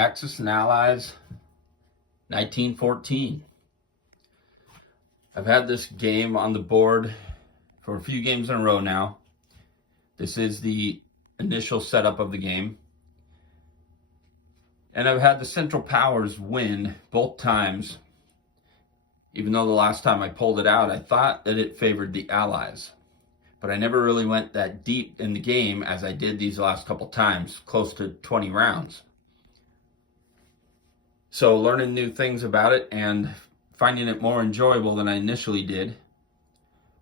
Axis and Allies, 1914. I've had this game on the board for a few games in a row now. This is the initial setup of the game. And I've had the Central Powers win both times. Even though the last time I pulled it out, I thought that it favored the Allies. But I never really went that deep in the game as I did these last couple times, close to 20 rounds. So learning new things about it and finding it more enjoyable than I initially did.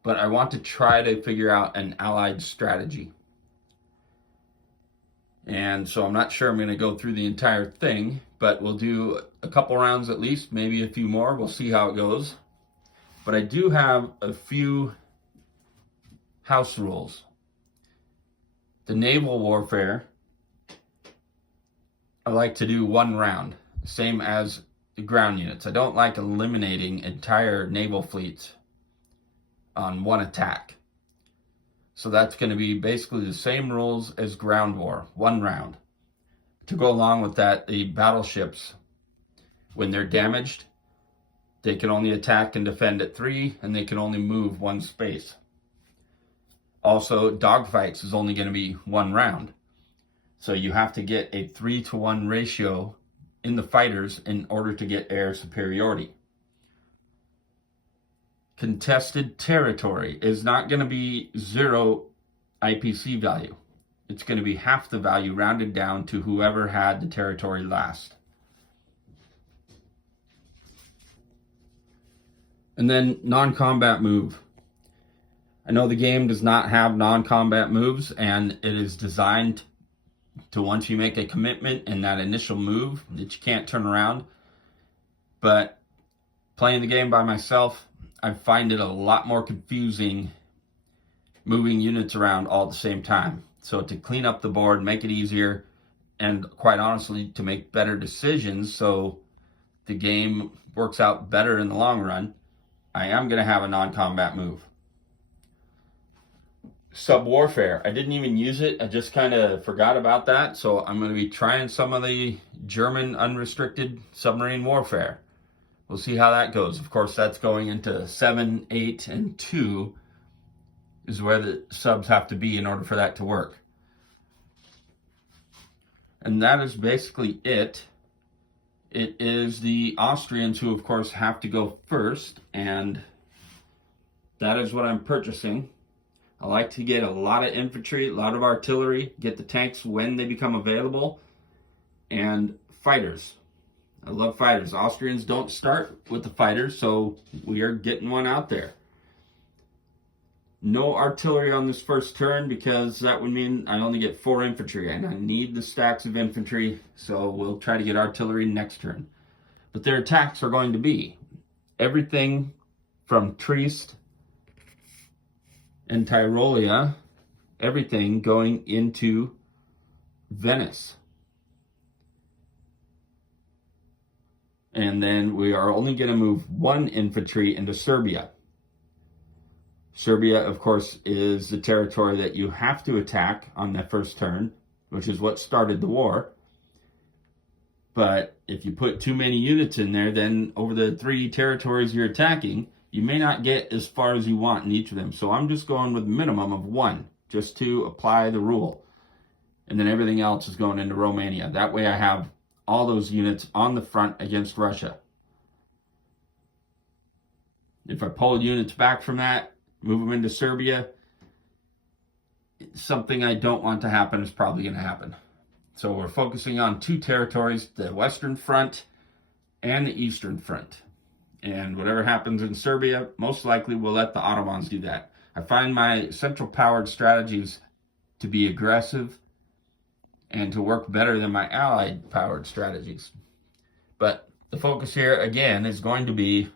But I want to try to figure out an Allied strategy. And so I'm not sure I'm going to go through the entire thing, but we'll do a couple rounds at least, maybe a few more. We'll see how it goes. But I do have a few house rules. The naval warfare, I like to do one round, same as the ground units. I don't like eliminating entire naval fleets on one attack. So that's going to be basically the same rules as ground war, one round. To go along with that, the battleships, when they're damaged, they can only attack and defend at 3, and they can only move 1 space. Also, dogfights is only going to be 1 round. So you have to get a 3-to-1 ratio in the fighters in order to get air superiority. Contested territory is not going to be 0 IPC value. It's going to be half the value rounded down to whoever had the territory last. And then non-combat move. I know the game does not have non-combat moves, and it is designed to, once you make a commitment in that initial move, that you can't turn around. But playing the game by myself, I find it a lot more confusing moving units around all at the same time. So to clean up the board, make it easier, and quite honestly, to make better decisions so the game works out better in the long run, I am going to have a non-combat move. Sub-warfare. I didn't even use it. I just kind of forgot about that. So I'm going to be trying some of the German unrestricted submarine warfare. We'll see how that goes. Of course, that's going into 7, 8, and 2 is where the subs have to be in order for that to work. And that is basically it. It is the Austrians who, of course, have to go first, and that is what I'm purchasing. I like to get a lot of infantry, a lot of artillery, get the tanks when they become available, and fighters. I love fighters. Austrians don't start with the fighters, so we are getting one out there. No artillery on this first turn because that would mean I only get 4 infantry, and I need the stacks of infantry, so we'll try to get artillery next turn. But their attacks are going to be everything from Trieste and Tyrolia, everything going into Venice. And then we are only going to move 1 infantry into Serbia. Serbia, of course, is the territory that you have to attack on that first turn, which is what started the war. But if you put too many units in there, then over the 3 territories you're attacking, you may not get as far as you want in each of them. So I'm just going with a minimum of 1, just to apply the rule. And then everything else is going into Romania. That way I have all those units on the front against Russia. If I pull units back from that, move them into Serbia, something I don't want to happen is probably going to happen. So we're focusing on 2 territories, the Western Front and the Eastern Front. And whatever happens in Serbia, most likely we'll let the Ottomans do that. I find my central powered strategies to be aggressive and to work better than my allied powered strategies. But the focus here, again, is going to be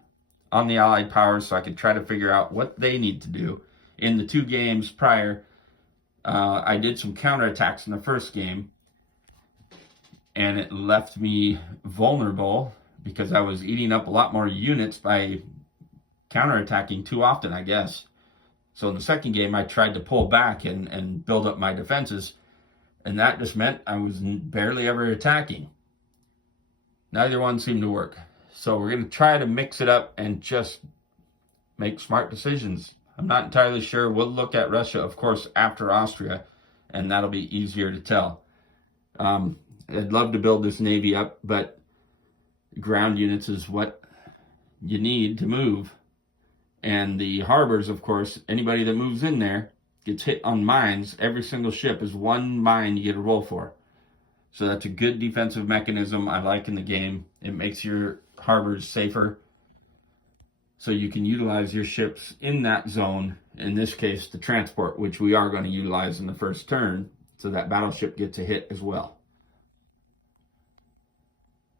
on the allied powers so I can try to figure out what they need to do. In the 2 games prior, I did some counterattacks in the first game, and it left me vulnerable because I was eating up a lot more units by counterattacking too often, I guess. So in the second game, I tried to pull back and build up my defenses, and that just meant I was barely ever attacking. Neither one seemed to work. So we're going to try to mix it up and just make smart decisions. I'm not entirely sure. We'll look at Russia, of course, after Austria, and that'll be easier to tell. I'd love to build this navy up, but ground units is what you need to move. And the harbors, of course, anybody that moves in there gets hit on mines. Every single ship is one mine you get a roll for. So that's a good defensive mechanism I like in the game. It makes your harbors safer, so you can utilize your ships in that zone, in this case, the transport, which we are going to utilize in the first turn, so that battleship gets a hit as well.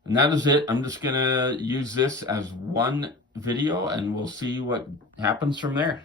And that is it. I'm just going to use this as one video, and we'll see what happens from there.